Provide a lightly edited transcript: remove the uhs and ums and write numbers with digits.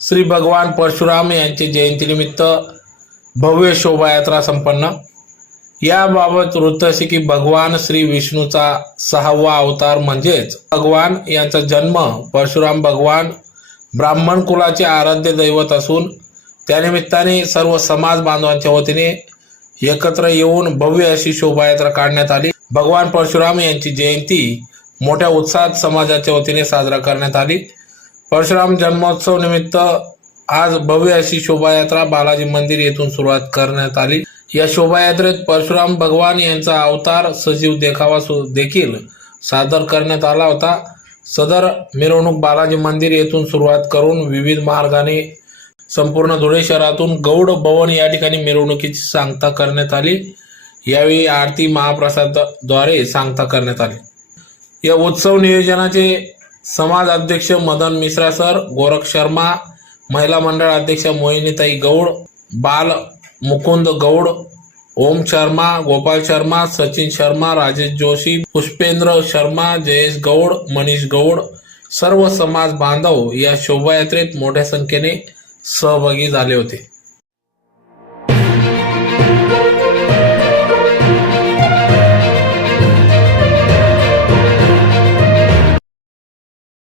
श्री भगवान परशुराम यांची जयंतीनिमित्त भव्य शोभायात्रा संपन्न। याबाबत वृत्त असे की भगवान श्री विष्णूचा 6वा अवतार म्हणजेच भगवान यांचा जन्म परशुराम भगवान ब्राह्मण कुलाचे आराध्य दैवत असून त्यानिमित्ताने सर्व समाज बांधवांच्या वतीने एकत्र येऊन भव्य अशी शोभायात्रा काढण्यात आली। भगवान परशुराम यांची जयंती मोठ्या उत्साहात समाजाच्या वतीने साजरा करण्यात आली। परशुराम जन्मोत्सव निमित्त आज भव्य अशी शोभायात्रा बालाजी मंदिर येथून सुरुवात करण्यात आली। या शोभायात्रेत परशुराम भगवान यांचा अवतार सजीव देखावा देखील सादर करण्यात आला होता। सदर मिरवणूक बालाजी मंदिर येथून सुरुवात करून विविध मार्गाने संपूर्ण धुळे शहरातून गौड भवन या ठिकाणी मिरवणुकीची सांगता करण्यात आली। यावेळी आरती महाप्रसादाद्वारे सांगता करण्यात आली। या उत्सव नियोजनाचे समाज अध्यक्ष मदन मिश्रा सर, गोरख शर्मा, महिला मंडळ अध्यक्ष मोहिनीताई गौड, बाल मुकुंद गौड, ओम शर्मा, गोपाल शर्मा, सचिन शर्मा, राजेश जोशी, पुष्पेंद्र शर्मा, जयेश गौड, मनीष गौड सर्व समाज बांधव या शोभायात्रेत मोठ्या संख्येने सहभागी झाले होते।